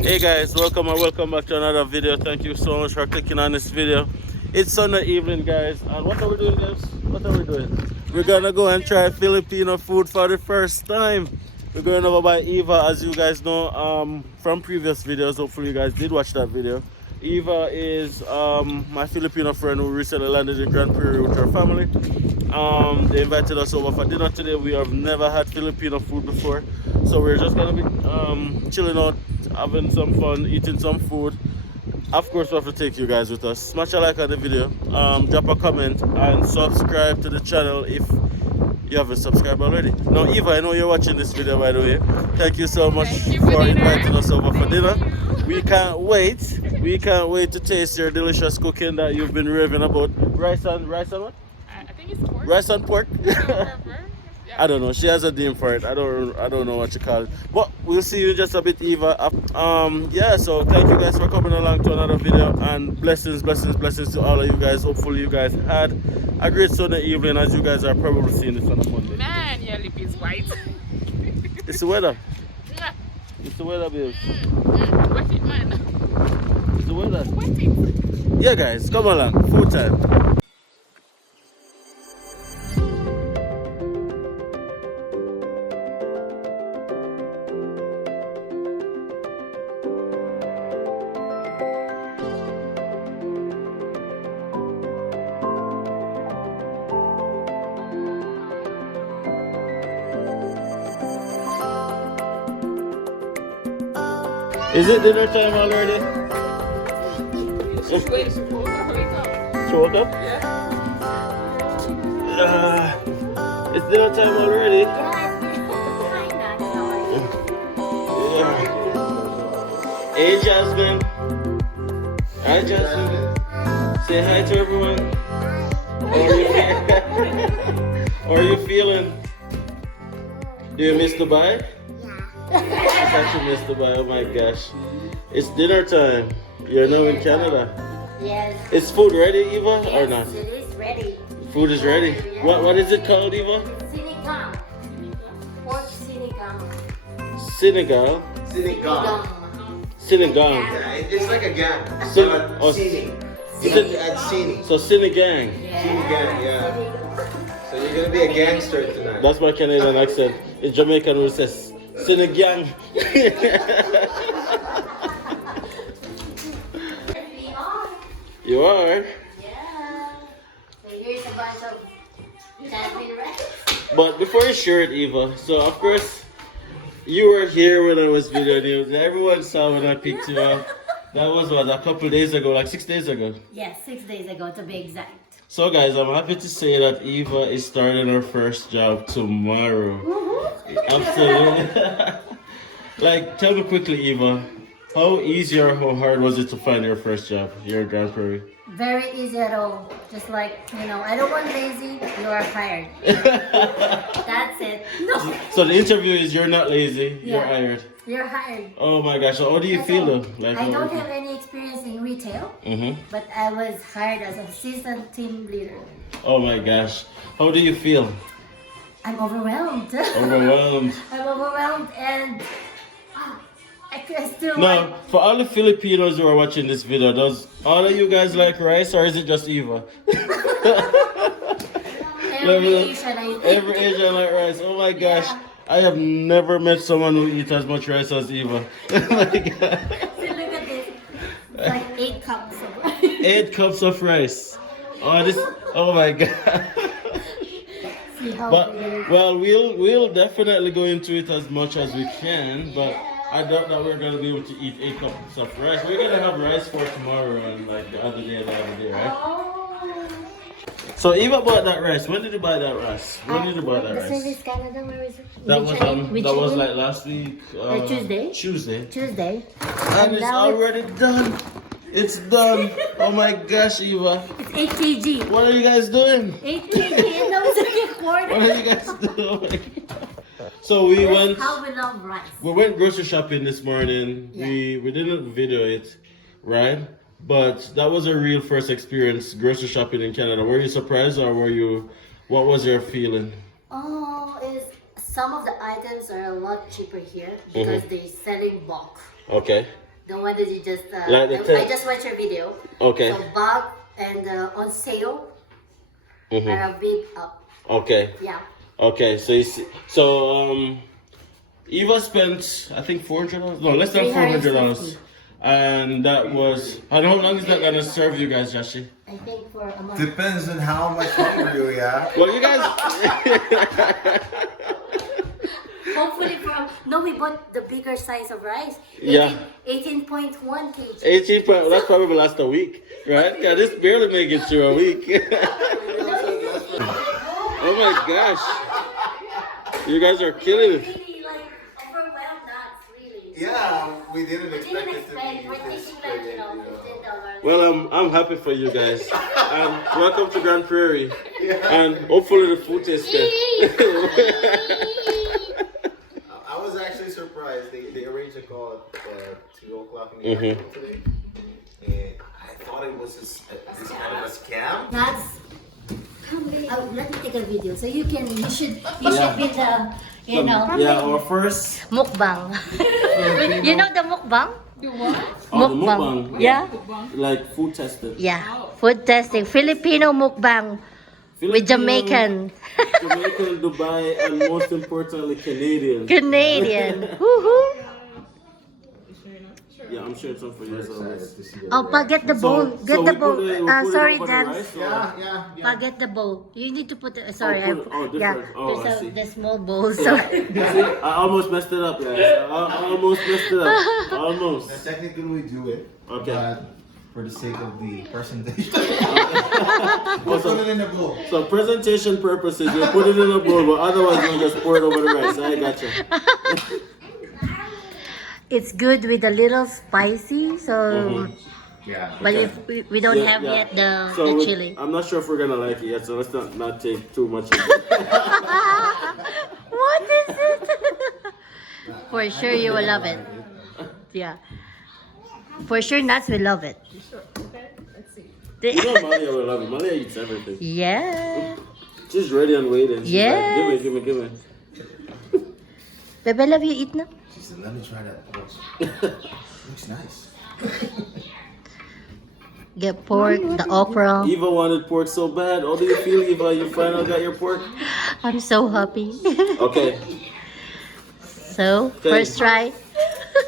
Hey guys, welcome and welcome back to another video. Thank you so much for clicking on this video. It's Sunday evening, guys, and what are we doing, guys? What are we doing? We're gonna go and try Filipino food for the first time. We're going over by Eva, as you guys know from previous videos. Hopefully you guys did watch that video. Eva is my Filipino friend who recently landed in Grande Prairie with her family. They invited us over for dinner today. We have never had Filipino food before, so we're just gonna be chilling out, having some fun, eating some food. Of course, we have to take you guys with us. Smash a like on the video, drop a comment, and subscribe to the channel if you haven't subscribed already. Now, Eva, I know you're watching this video, by the way. Thank you so much for inviting us over for dinner. We can't wait. We can't wait to taste your delicious cooking that you've been raving about. Rice and what? I think it's pork. Rice and pork. I don't know. She has a name for it. I don't know what you call it. But we'll see you in just a bit, Eva. Yeah. So thank you guys for coming along to another video, and blessings to all of you guys. Hopefully you guys had a great Sunday evening, as you guys are probably seeing this on a Monday. Man, your lip is white. It's the weather. It's the weather, babe. Wet it, man. It's the weather. Wet it. Yeah, guys, come along. Food time. Is it dinner time already? Wait, so wake up. She woke up? Yeah. It's dinner time already. Yeah. Hey Jasmine. Hi Jasmine. Say hi to everyone. How are you feeling? Do you miss Dubai? I thought you missed Dubai. Oh my gosh. It's dinner time. You're now in Canada. Yes. Is food ready, Eva, or not? It is ready. Food is ready. What is it called, Eva? Sinigang. Pork sinigang. Senegal. Sinigang. Yeah, it's like a gang. Sin- oh, Sini. Sin- You add Sini. So Sinigang. Sini gang, yeah. So you're gonna be a gangster tonight. That's my Canadian accent. In Jamaican we say Sinigang. You are. Yeah. So here's a bunch of jasmine rice. But before you share it, Eva, so of course you were here when I was videoing you. Everyone saw when I picked you up. That was what, a couple days ago, like 6 days ago. Yes, 6 days ago to be exact. So guys, I'm happy to say that Eva is starting her first job tomorrow. Absolutely. Like, tell me quickly, Eva, how easy or how hard was it to find your first job here in Grande Prairie? Very easy at all. Just like, I don't want lazy, you are hired. That's it. No. So the interview is you're not lazy, you're Yeah. hired. You're hired. Oh my gosh, so how do you That's feel all. though? Like, I don't have any experience in retail, but I was hired as assistant team leader. Oh my gosh, how do you feel? I'm overwhelmed. Overwhelmed. I'm overwhelmed and I still Now, for all the Filipinos who are watching this video, does all of you guys like rice or is it just Eva? every Asian, I think. Every Asian like rice. Oh my gosh. Yeah. I have never met someone who eats as much rice as Eva. See, look at this. It's like 8 cups of rice. 8 cups of rice. Oh my god. See how But big it is. well, we'll definitely go into it as much as we can, but I doubt that we're gonna be able to eat 8 cups of rice. We're gonna have rice for tomorrow and like the other day, right? Oh. So Eva bought that rice. When did you buy that rice? When did you buy that The rice? Service Canada, where is it? That Which was day? like last week. Tuesday? Tuesday. Tuesday. And it's now already done. It's done. Oh my gosh, Eva. It's 8 kg. What are you guys doing? 8 kg, and now it's like a quarter. What are you guys doing? So we That's went. how we love rice. We went grocery shopping this morning. Yeah. We didn't video it, right? But that was a real first experience grocery shopping in Canada. Were you surprised or what was your feeling? Oh, some of the items are a lot cheaper here because they sell in bulk. Okay. The one that you just, Like the I just watched your video. Okay. So Bob and on sale Mhm. are a big up. Okay. Yeah. Okay. So you see, Eva spent I think $400. No, less than $400. $350. And that was, and how long is that gonna serve you guys, Joshi? I think for a month. Depends on how much hungry we are. Well, you guys. Hopefully no, we bought the bigger size of rice. Yeah. 18.1 kg. 18 pounds. That's probably last a week, right? Yeah, this barely make it through a week. Oh my gosh, you guys are killing it. Really, like, overwhelmed nuts, really. Yeah, we didn't We expect didn't it to expect, be we're this thinking like, big, $15. Well, I'm happy for you guys. Welcome to Grand Prairie, and hopefully the food tastes good. I was actually surprised. They arranged a call at 2 o'clock in the afternoon today. And I thought it was this kind of a scam. Nuts. Let me take a video. So you should be the, Yeah, our first. mukbang. You know the mukbang? You what? Oh, the mukbang. Yeah? Like food tested. Yeah. Food testing. Filipino mukbang with Jamaican. Jamaican, Dubai, and most importantly, Canadian. Canadian. Woohoo. Yeah, I'm sure it's on for you as always. Oh, get the bowl. Get the we bowl. put it- we put it Sorry, over the Dan. rice, or- Yeah. Get the bowl. You need to put the, sorry. different. yeah. Oh, I see. The small bowl. Sorry. See, I almost messed it up, guys. I almost messed it up. Almost. Now, technically, we do it. Okay. But for the sake of the presentation, Oh, we'll put it in a bowl. So presentation purposes, you put it in a bowl, but otherwise you just pour it over the rice. I gotcha. It's good with a little spicy. So, Yeah. but if we don't have yet the chili. I'm not sure if we're gonna like it yet, so let's not take too much of it. What is it? For sure you will love it. Yeah. For sure Nuts will love it. Okay, let's see. You know Malia will love it. Malia eats everything. Yeah. She's ready and waiting. She's Yes. like, give me. Bebe, love you eat na? She said, let me try that. Looks nice. Get pork, the okra. Eva wanted pork so bad. How do you feel, Eva? You finally got your pork? I'm so happy. Okay. So, first try.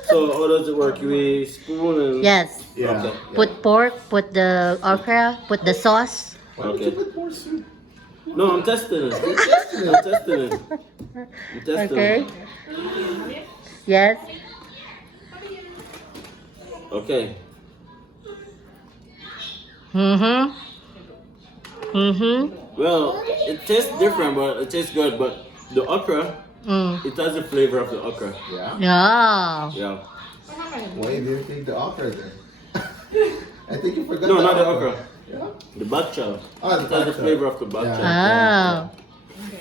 So how does it work? You spoon and... Yes. Yeah. Okay. Put pork, put the okra, put the sauce. Okay. Put more soup. No, I'm testing it. I'm testing it. Okay. Yes. Okay. Well, it tastes different, but it tastes good. But the okra, it has the flavor of the okra. Yeah. Yeah. Yeah. Why you didn't take the okra then? I think you forgot. No, not the okra. Yeah. The bak chow. Oh, the It has the bak chow. flavor of the bak chow. Oh.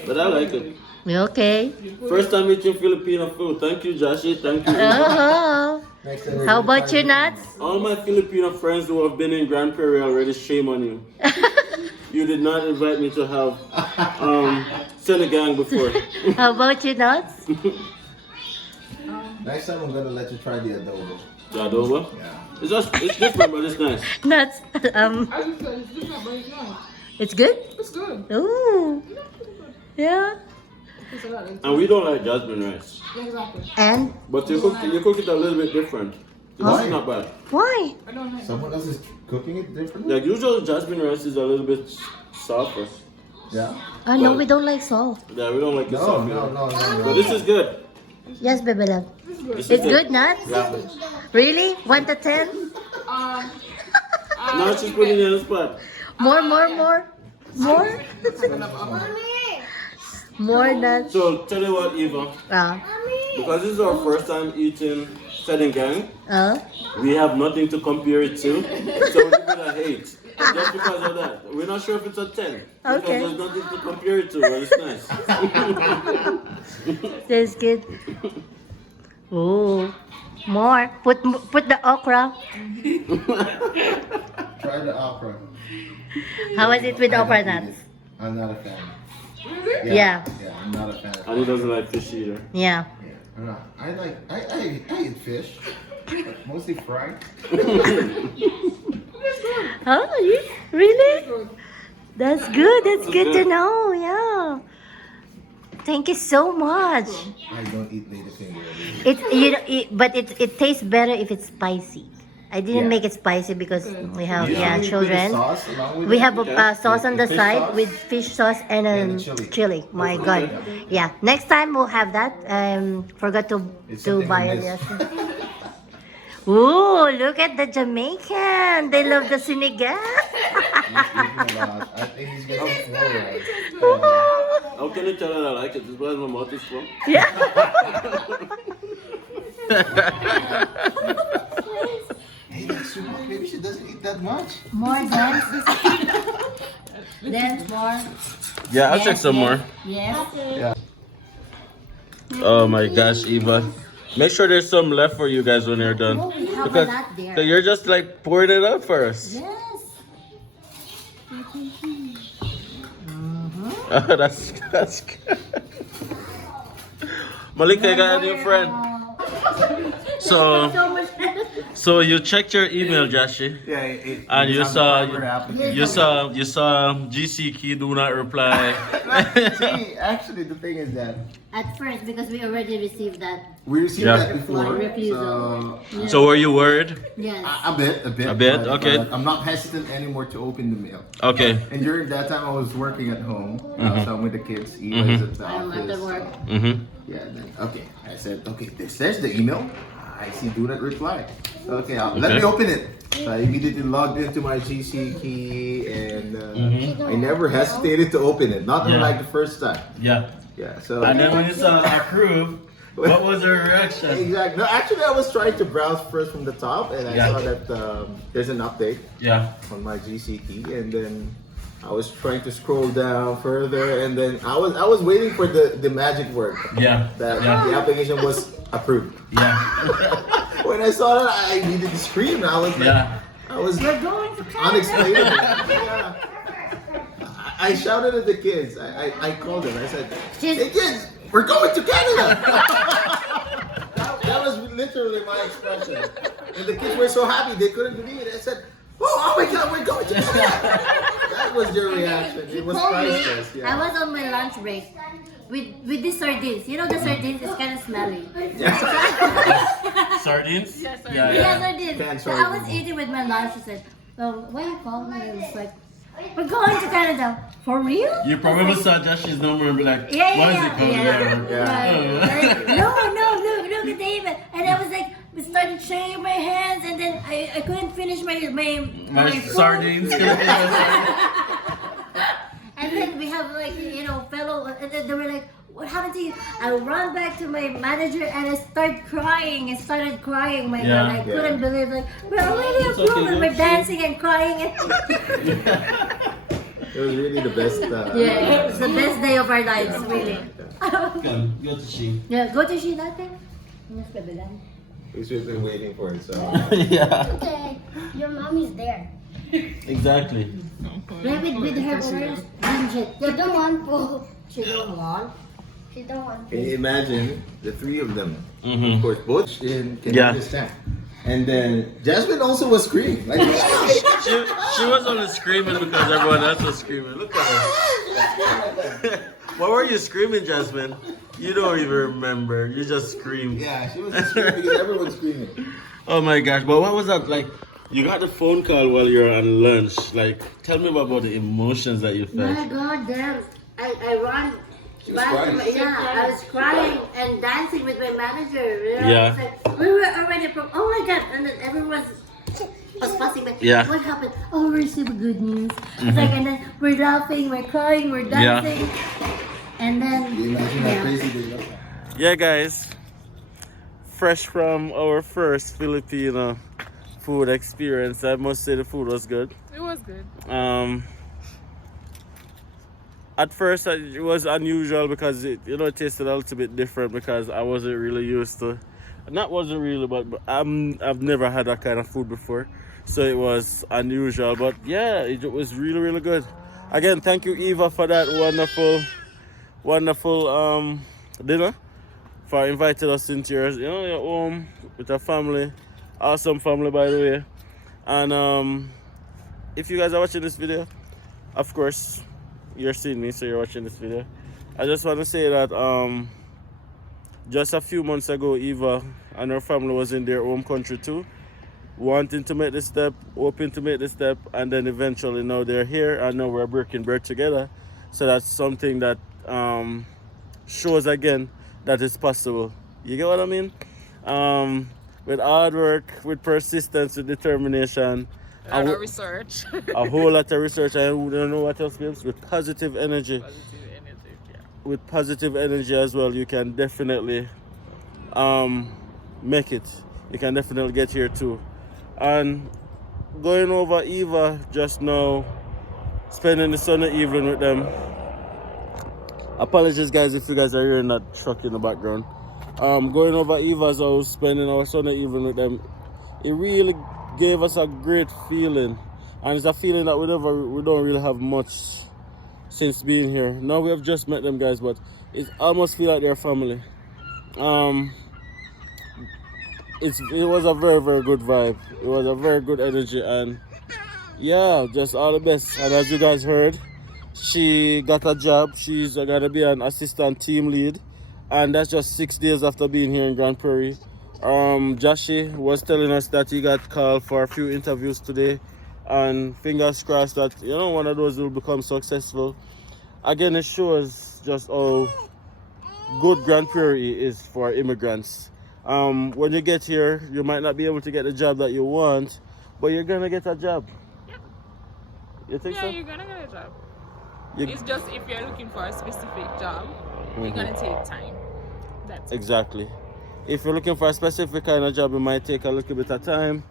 But I like it. Okay. First time eating Filipino food. Thank you, Joshi. Thank you. Oh. Next time we're How gonna about try you, Nuts? All my Filipino friends who have been in Grand Prairie already, shame on you. You did not invite me to have Senegang before. How about you, Nuts? Next time I'm gonna let you try the adobo. The adobo? Yeah. It's different, but it's nice. Nuts. I just said it's different, but it's not. It's good? It's good. Ooh. Yeah. It's a lot. And we don't like jasmine rice. Yeah, exactly. And But you cook it a little bit different. Why? It's not bad. why? I don't like Someone else is cooking it differently? Like usual jasmine rice is a little bit softer. Yeah. Oh, no, we don't like salt. Yeah, we don't like it No, soft. no. But this is good. Yes, baby love. This is It's good, Nuts? Yeah. Really? 1 to 10? Now she's putting it on the spot. More? More? More Nuts. So tell you what, Eva, because this is our first time eating Senegang, we have nothing to compare it to. So we give it a 8. Just because of that. We're not sure if it's a 10. Because Okay. there's nothing to compare it to, but it's nice. That's good. Oh, more. Put the okra. Try the okra. How was it with I okra don't eat nuts? it. I'm not a fan. Yeah. Yeah, I'm not a fan. And he doesn't like fish either. Yeah. I'm not. I eat fish, Mostly fried. Oh, really? That's good. That's good to know. Yeah. Thank you so much. I don't eat native finger. But it tastes better if it's spicy. I didn't Yeah. make it spicy because we have Usually children. with the sauce along with We it. have a sauce on the Fish side sauce? with fish sauce and And the chili. My God, yeah. Next time we'll have that. Forgot It's to something buy we it. miss. Yes. Ooh, look at the Jamaican. They love the Senegal. I think he's getting forward. How can you tell that I like it? This is where my mouth is from. Yeah. Hey, that's too much. Maybe she doesn't eat that much. More dance. Dance more. Yeah, I'll check some more. Yes. Oh my gosh, Eva. Make sure there's some left for you guys when you're done. Oh, we have Because a lot there. so you're just like pouring it out for us. Yes. Oh, that's good. Malika, you got a new friend. So so you checked your email, Jashi. Yeah, And you saw application. you saw GC key do not reply. See, actually, the thing is that At first, because we already received that. we received Yeah. that before. Refusal. So So were you worried? Yes. a bit. A bit, okay. But I'm not hesitant anymore to open the mail. Okay. And during that time, I was working at home. So I'm with the kids. Eva is at the I'm at the office. work. Mm-hmm. Yeah. Then, okay. I said, okay. There's the email. I see. Do not reply. Okay. Let me open it. So I immediately logged into my GC key, and I never hesitated to open it. Not Yeah. unlike the first time. Yeah. Yeah. So. And then when you saw approve, what was your reaction? Exactly. No, actually, I was trying to browse first from the top, and I Yeah. saw that there's an update Yeah. on my GC key, and then I was trying to scroll down further, and then I was waiting for the magic word Yeah. that Yeah. the application was approved. Yeah. When I saw that, I needed to scream. I was like, Yeah. I was We're going to unexplainable. Yeah. I shouted at the kids. I called them. I said, "Hey kids, we're going to Canada." that was literally my expression, and the kids were so happy they couldn't believe it. I said, oh my God, we're going to Canada." That was their reaction. It was priceless. I was on my lunch break with the sardines. You know the sardines is kind of smelly. Sardines? Yes, sardines. Yeah, sardines. Canned So I was sardines. eating with my lunch. I said, "Well, why you call me?" I was like, "We're going to Canada." For real? You probably saw Josh's number and be like, Yeah, what is yeah, it called yeah. again? Right. No, look at David. And I was like, we started shaking my hands, and then I couldn't finish my My food. sardines. And then we have like, fellow, and then they were like, what happened to you? I run back to my manager and I started crying. My Yeah. God, I couldn't believe, like, we're already It's approved, okay, and we're don't dancing and crying. And It was really the best. yeah, it's the best day of our lives, really. Go to she. Yeah, go to Sheila then. Mas kabilang. We've been waiting for it. So Yeah. Okay, your mommy's there. Exactly. Play with her words. She don't want to. She don't want. She don't want can you imagine the three of them? Mhm. Of course, both can Yeah. understand. And then Jasmine also was screaming. Like, She was only screaming because everyone else was screaming. Look at her. What were you screaming, Jasmine? You don't even remember. You just screamed. yeah, she was just screaming because everyone's screaming. Oh my gosh. But what was that like? You got the phone call while you're on lunch. Like, tell me about the emotions that you My felt. God, damn. I ran She was back to crying. my, yeah, I was crying and dancing with my manager. Yeah. It's like, we were already from, oh my God. And then everyone was fussing, but Yeah. what happened? Oh, we received good news. It's like, and then we're laughing, we're crying, we're Yeah. dancing. And then, Can you imagine how yeah. crazy they look? Yeah, guys. Fresh from our first Filipino food experience, I must say the food was good. It was good. At first, it was unusual because it tasted a little bit different because I wasn't really used to. Not wasn't really, but I've never had that kind of food before, so it was unusual. But yeah, it was really, really good. Again, thank you, Eva, for that wonderful dinner, for inviting us into your home with your family, Awesome family, by the way. And if you guys are watching this video, of course, you're seeing me, so you're watching this video. I just want to say that just a few months ago, Eva and her family was in their home country too, wanting to make the step, hoping to make the step, and then eventually now they're here and now we're breaking bread together. So that's something that shows again that it's possible. You get what I mean? With hard work, with persistence, with determination, A lot of research. a whole lot of research, and you don't know what else, babes? With positive energy. With positive energy as well, you can definitely make it. You can definitely get here too. And going over Eva just now, spending the Sunday evening with them. Apologies guys if you guys are hearing that truck in the background. Going over Eva's house, spending our Sunday evening with them, it really gave us a great feeling. And it's a feeling that we don't really have much since being here. Now we have just met them guys, but it almost feel like they're family. It was a very, very good vibe. It was a very good energy, and yeah, just all the best. And as you guys heard, she got a job. She's gonna be an assistant team lead, and that's just 6 days after being here in Grande Prairie. Joshi was telling us that he got called for a few interviews today, and fingers crossed that one of those will become successful. Again, it shows just how good Grande Prairie is for immigrants. When you get here, you might not be able to get the job that you want, but you're gonna get a job. Yeah. You think so? Yeah, you're gonna get a job. It's just if you're looking for a specific job, you're gonna take time. That's exactly. If you're looking for a specific kind of job, it might take a little bit of time,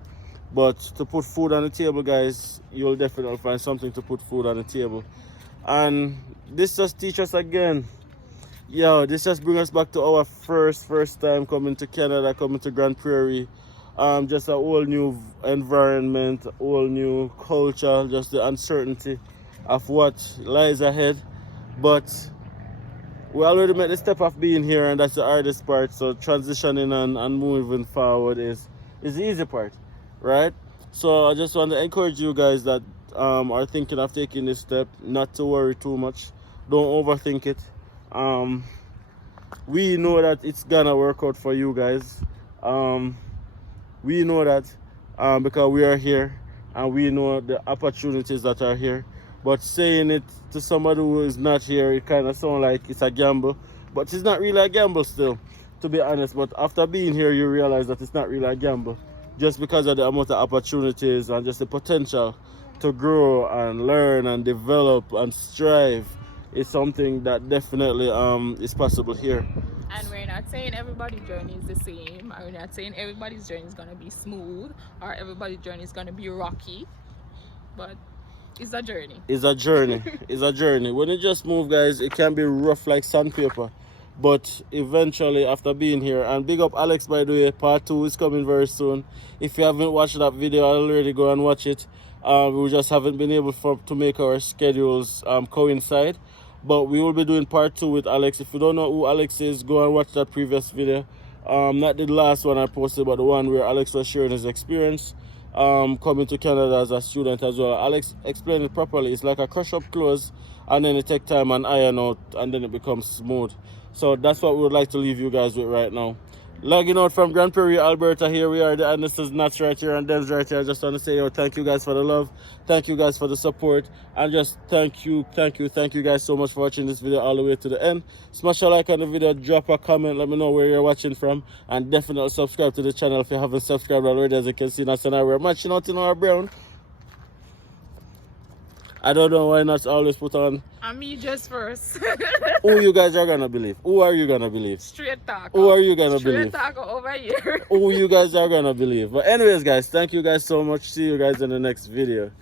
but to put food on the table, guys, you'll definitely find something to put food on the table. And this just teaches us again. This just brings us back to our first time coming to Canada, coming to Grande Prairie. Just a whole new environment, a whole new culture, just the uncertainty of what lies ahead. But we already made the step of being here, and that's the hardest part. So transitioning and moving forward is the easy part, right? So I just want to encourage you guys that are thinking of taking this step, not to worry too much. Don't overthink it. We know that it's gonna work out for you guys. We know that because we are here and we know the opportunities that are here. But saying it to somebody who is not here, it kind of sounds like it's a gamble. But it's not really a gamble still, to be honest. But after being here, you realize that it's not really a gamble. Just because of the amount of opportunities and just the potential to grow and learn and develop and strive is something that definitely is possible here. And we're not saying everybody's journey is the same. We're not saying everybody's journey is going to be smooth or everybody's journey is going to be rocky. But it's a journey. It's a journey. It's a journey. When you just move, guys, it can be rough like sandpaper. But eventually, after being here, and big up Alex, by the way, part 2 is coming very soon. If you haven't watched that video already, go and watch it. We just haven't been able to make our schedules coincide. But we will be doing part 2 with Alex. If you don't know who Alex is, go and watch that previous video. Not the last one I posted, but the one where Alex was sharing his experience coming to Canada as a student as well. Alex explained it properly. It's like a crush up clothes, and then it take time and iron out, and then it becomes smooth. So that's what we would like to leave you guys with right now. Logging out from Grande Prairie, Alberta. Here we are, DiAndersons nuts right here and Dems right here. I just want to say, thank you guys for the love. Thank you guys for the support. And just thank you guys so much for watching this video all the way to the end. Smash a like on the video, drop a comment, let me know where you're watching from. And definitely subscribe to the channel if you haven't subscribed already. As you can see, that's now we're matching out in our brown. I don't know why not always put on. And me just first. Who you guys are gonna believe? Who are you gonna believe? Straight talk. Who are you gonna believe? Straight talk over here. Who you guys are gonna believe? But anyways, guys, thank you guys so much. See you guys in the next video.